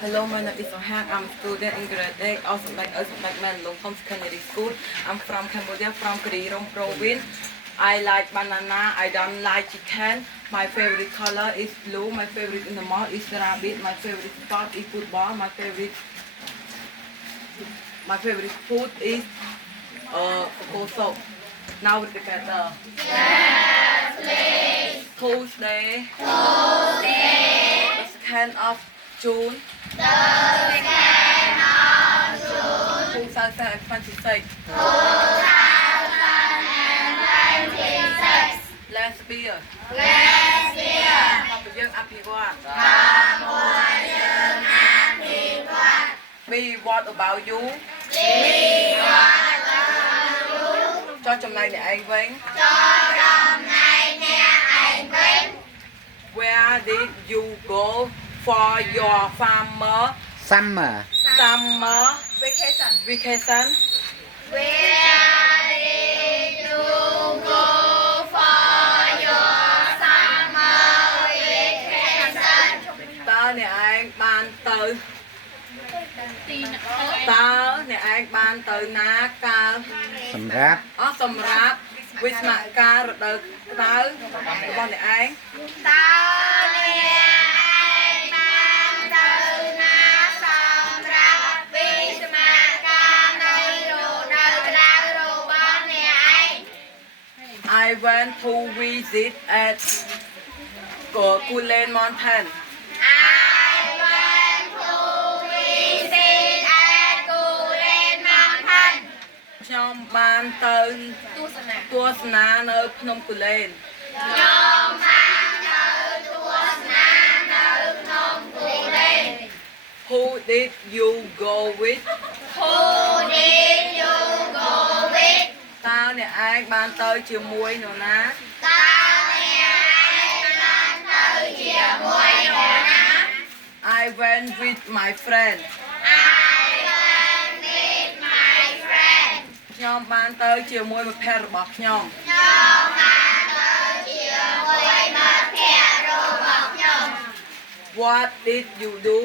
Hello, my name is Sohang. I'm a student in grade 8 of Manlong Secondary School. I'm from Cambodia, from Krirong province. I like banana. I don't like chicken. My favorite color is blue. My favorite animal is rabbit. My favorite sport is football. My favorite food is cocoa soup. Now we're together. Yes, please. Tuesday. The 2nd of June. 2026. Lesbian. របស់យើងអភិវឌ្ឍ Be what about you ចុះចំណែកអ្នកឯងវិញ Where did you go for your Summer. summer vacationតើអ្នកឯងបានទៅណាកាល សម្រាប់ សម្រាប់វិស្សមការរដូវក្តៅរបស់អ្នកឯង I went to visit at Kulen Mountain ខ្ញុំបានទៅទស្សនានៅភ្នំគូលែន Who did you go with តើអ្នកឯងបានទៅជាមួយនរណា I went with my friend ខ្ញុំបានទៅជាមួយមិត្តភក្តិរបស់ខ្ញុំ What did you do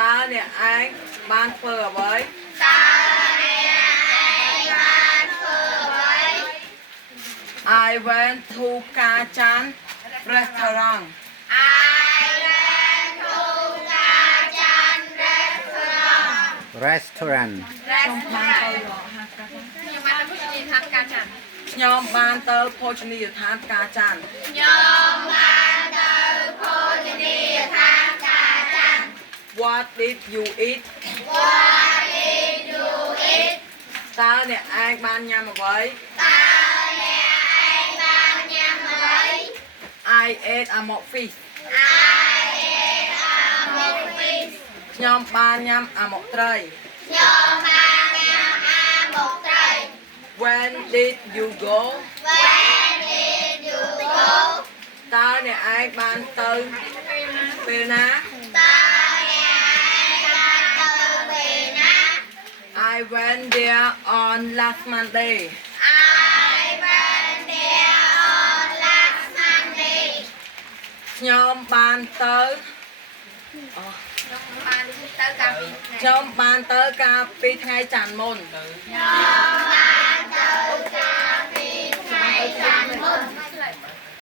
តើអ្នកឯងបានធ្វើអ្វី I went to Kachan restaurant ខ្ញុំបានទៅភោជនីយដ្ឋានកាចាន់ What did you eat តើអ្នកឯងបានញ៉ាំអ្វី I ate a mock fish ខ្ញុំបានញ៉ាំអាម៉ុកត្រី When did you go តើអ្នកឯងបានទៅពេលណា I went there on last Monday ខ្ញុំបានទៅកាលពីថ្ងៃច័ន្ទមុន